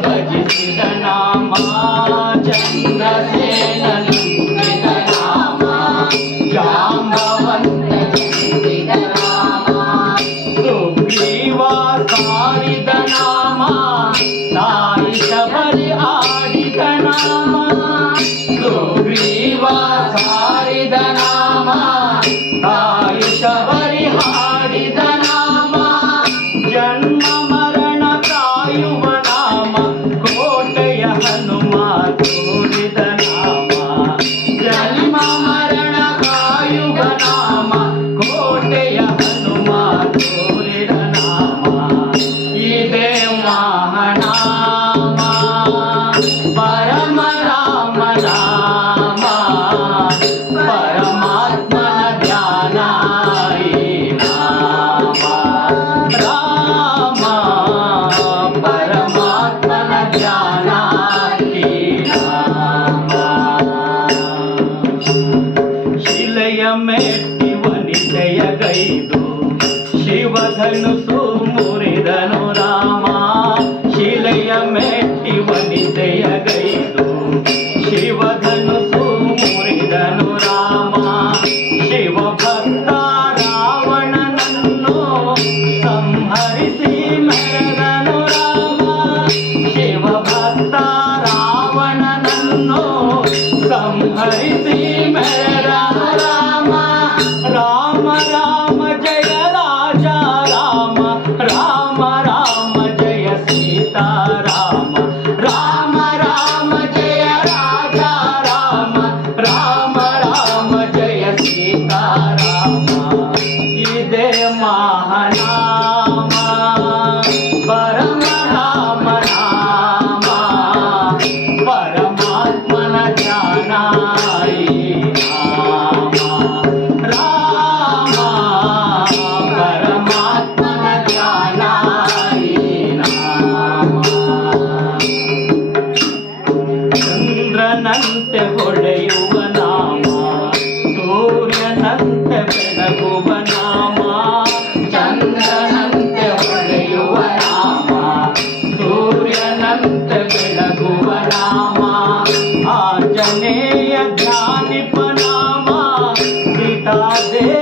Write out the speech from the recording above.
ಭಜಿಸಿದ ನಾಮ ಚಂದ್ರಸೇನ ನಂಬಿದ ನಾಮ ಜಾಂಬವಂತ ಜನಿಸಿದ ನಾಮ ಸುಗ್ರೀವ ಸಾರಿದ ನಾಮ ತಾಯಿ ಶಬರಿ ಆಡಿದ ನಾಮ ಸುಗ್ರೀವ ಸಾರಿದ ನಾಮ ತಾಯಿ ಶಬರಿ ಹಾಡಿದ ನಾಮ ಜನ್ಮ ಮರಣ ಕಾಯುವ ನಾಮ ಕೋಟೆಯ ಹನುಮ ತೋರಿದ ನಾಮ ಜನ್ಮ ಮರಣ ಕಾಯುವ ನಾಮ ಕೋಟೆಯ ಹನುಮ ತೋರಿದ ನಾಮ ಇದೇ ಮಹಾನಾಮ ಪರಮ ರಾಮ ನಾಮ ಪರಮಾತ್ಮನ ಧ್ಯಾನ ಈ ನಾಮ ರಾಮ ಪರಮಾತ್ಮನ ಧ್ಯಾನ ಈ ನಾಮ ಶಿಲೆಯ ಮೆಟ್ಟಿ ವನಿತೆಯ ಗೈದು ಶಿವಧನುಸು ಮುರಿದನು ರಾಮ ಶಿಲೆಯ ಮೆಟ್ಟಿ ವನಿತೆಯ ಗೈದು ಶಿವಧನುಸು ಮುರಿದನು ರಾಮ ಶಿವಭಕ್ತ ರಾವಣನನ್ನು ಸಂಹರಿಸಿ ಮೆರೆದನು ರಾಮ ಶಿವಭಕ್ತ ರಾವಣನನ್ನು ಸಂಹರಿಸಿ ಮೆರೆದನು ರಾಮ ರಾಮ ರಾಮ ಜಯ ರಾಜ ರಾಮ ರಾಮ ರಾಮ ಜಯ ಸೀತಾರಾಮ ರಾಮ ರಾಮ ಜಯ ರಾಜ ರಾಮ ರಾಮ ರಾಮ ಜಯ ಸೀತಾರಾಮ ಇದೇ ಮಹಾನಾಮ ಪರಮ ರಾಮ ನಾಮ ಪರಮಾತ್ಮನ ಧ್ಯಾನ ಈ ನಾಮ ರಾಮ ಪರಮಾತ್ಮನ ಧ್ಯಾನ ಈ ನಾಮ ಚಂದ್ರನಂತೆ ಹೊಳೆಯುವ ನಾಮ ಸೂರ್ಯನಂತೆ ಬೆಳಗುವ ನಾಮ ಚಂದ್ರನಂತೆ ಹೊಳೆಯುವ ನಾಮ ಸೂರ್ಯನಂತೆ ಬೆಳಗುವ ನಾಮ ಆಂಜನೇಯ ಧ್ಯಾನಿಪ ನಾಮ ಸೀತಾದೇವಿ